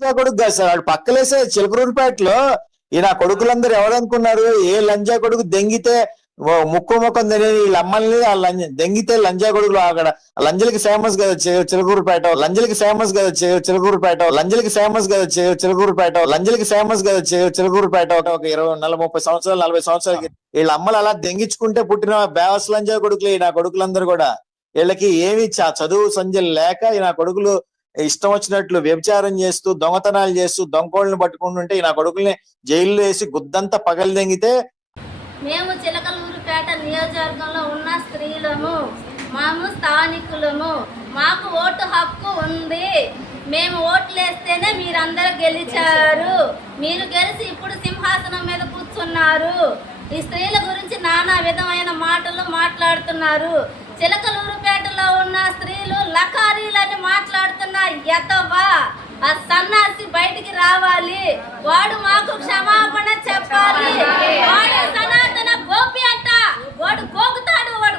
లంజా కొడుకు కాదు సార్. వాడు పక్కలేసే చిలకరూరుపేటలో. ఈయన కొడుకులందరూ ఎవరనుకున్నారు? ఏ లంజా కొడుకు దెంగితే ముక్కు ముఖం తెలియని వీళ్ళ అమ్మల్ని ఆ లంజ దెంగితే లంజా కొడుకులు అక్కడ. లంజలకి ఫేమస్ కదా చిలకూరుపేట లంజలకి ఫేమస్ కదా చిలకూరుపేట లంజలకి ఫేమస్ కదా చిలకూరుపేట లంజలకి ఫేమస్ కదా చిలకూరుపేట ఒక ఇరవై నలభై ముప్పై సంవత్సరాలు నలభై సంవత్సరాలకి వీళ్ళ అమ్మలు అలా దెంగించుకుంటే పుట్టిన బేవస్ లంజా కొడుకులు ఈ నా కొడుకులందరూ కూడా. వీళ్ళకి ఏమి చదువు సంజలు లేక ఈయన నా కొడుకులు ఇష్టం వచ్చినట్లు వ్యభిచారం చేస్తూ దొంగతనాలు చేస్తూ దొంగకోళ్ళని పట్టుకుంటుంటే నా కొడుకుల్ని జైల్లో వేసి గుద్దంతా పగలు దెంగితే మేము చిలకలూరుపేట నియోజకవర్గంలో ఉన్న స్త్రీలము మేము స్థానికులము మాకు ఓటు హక్కు ఉంది. మేము ఓట్లు వేస్తేనే మీరందరూ గెలిచారు. మీరు గెలిచి ఇప్పుడు సింహాసనం మీద కూర్చున్నారు. ఈ స్త్రీల గురించి నానా విధమైన మాటలు మాట్లాడుతున్నారు. చిలకలూరుపేటలో ఉన్న స్త్రీలు లకారీలని మాట్లాడుతున్న ఎతవా ఆ సన్నాసి బయటికి రావాలి. వాడు మాకు క్షమాపణ చెప్పాలి. వాడు సనాతన గోపి అంట. వాడు గోకుతాడు వాడు